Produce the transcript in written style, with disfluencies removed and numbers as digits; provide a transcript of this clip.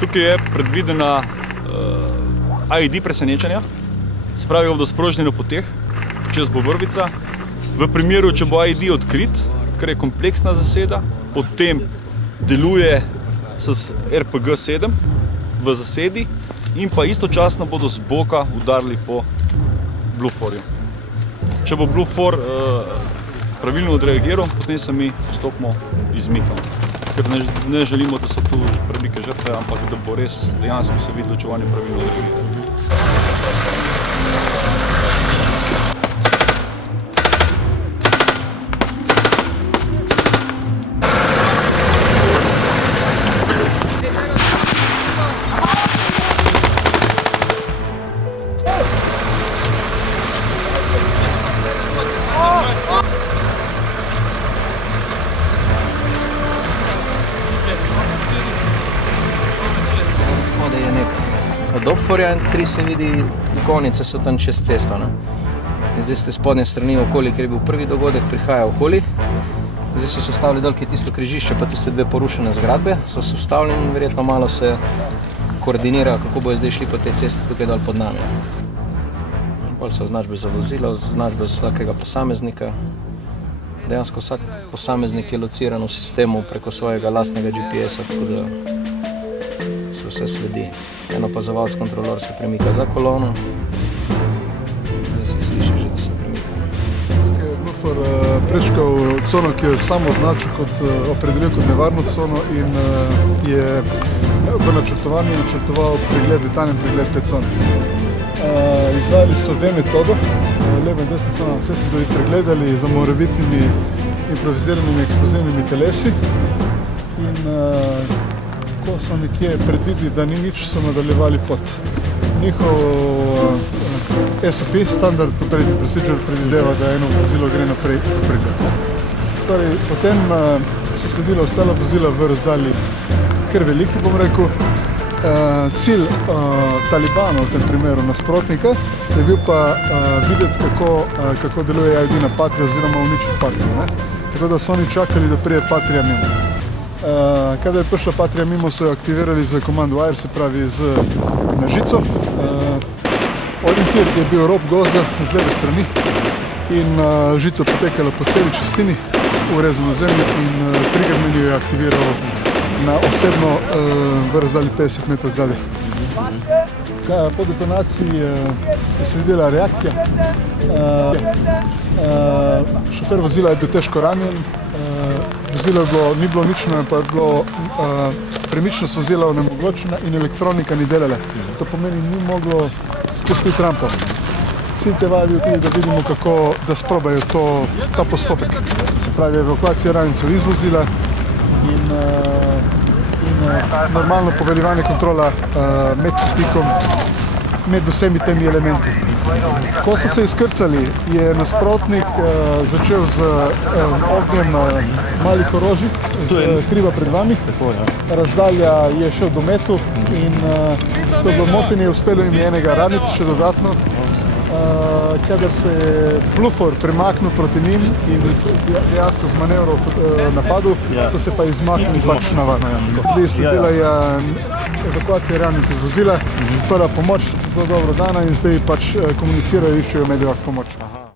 Tukaj je predvidena IED presenečenja, se pravi, bodo sproženi na poteh, čez bo vrvica. V primeru, če bo IED odkrit, kar je kompleksna zaseda, potem deluje s RPG-7 v zasedi in pa istočasno bodo z boka udarili po Bluforju. Če bo Blufor pravilno odreagiral, potem se mi postopno izmikamo. Ker ne želimo, da so tu prevelike žrtve, ampak da bo res dejansko se videlo, če oni pravilno odreagirajo. Spodaj je nek od Opforja in 3 se vidi, konice so tam čez cesto. In zdaj ste spodnje strani okoli, ker je bil prvi dogodek, prihaja okoli. Zdaj so se ustavili dol, ki je tisto križišče, pa tiste 2 porušene zgradbe, so se ustavili in verjetno malo se koordinirajo, kako bojo zdaj šli po tej cesti tukaj dol pod nami. Bolj so označbe za vozilo, označbe vsakega posameznika. Dejansko vsak posameznik je lociran v sistemu preko svojega lastnega GPS-a, tako da se vse sledi. En opazovalec kontrolor se premika za kolono, zdaj se sliši že, da se premika. Tukaj je Blufor prečkal cono, ki je samo označil kot opredelil kot nevarno cono in je v načrtovanju načrtoval detaljen pregled te cone. Izvajali so 2 metodo, levo in desno stran, vse so bili pregledali za morebitnimi improviziranimi eksplozivnimi telesi in ko so nekje predvideli, da ni nič, so nadaljevali pot. Njihov SOP, Standard Operating Procedure, predvideva, da eno vozilo gre naprej v pregled. Torej, potem so sledila ostala vozila v razdalji kar veliki, bom rekel. Cilj Talibanov, v tem primeru nasprotnika, je bil pa videti, kako deluje IED na Patria oziroma uničiti Patria. Tako da so oni čakali, da prije Patria mimo. Kada je prišla Patria mimo, so jo aktivirali z Command Wire, se pravi z žico. Orientir je bil rob gozda z leve strani in žica potekala po celi čistini, urezano zemljo in trigger menu je aktiviral na osebno v razdalji 50 metrov odzadaj. Po detonaciji je sledila reakcija. Šofer vozila je bil težko ranjen, vozilo ni bilo nično, pa je bilo premičnost vozila onemogočena in elektronika ni delala. To pomeni, ni moglo spustiti rampo. Cilj te vaje je bil tudi, da vidimo, kako da sprobajo ta postopek. Se pravi, evakuacija ranjencev iz vozila in normalno poveljevanje kontrola med stikom, med vsemi temi elementi. Ko so se izkrcali, je nasprotnik začel z ognjem malih orožij z hriba pred vami. Razdalja je šel do metu in to je bilo motenje, uspelo jim je enega raniti še dodatno. Kadar se je Blufor premaknil proti njim in dejansko z manevrov napadov, so se pa izmaknili pač navadno. Sledila je evakuacija ranjencev z vozila, prva pomoč zelo dobro dana in zdaj pač komunicirajo, iščejo medevac pomoč.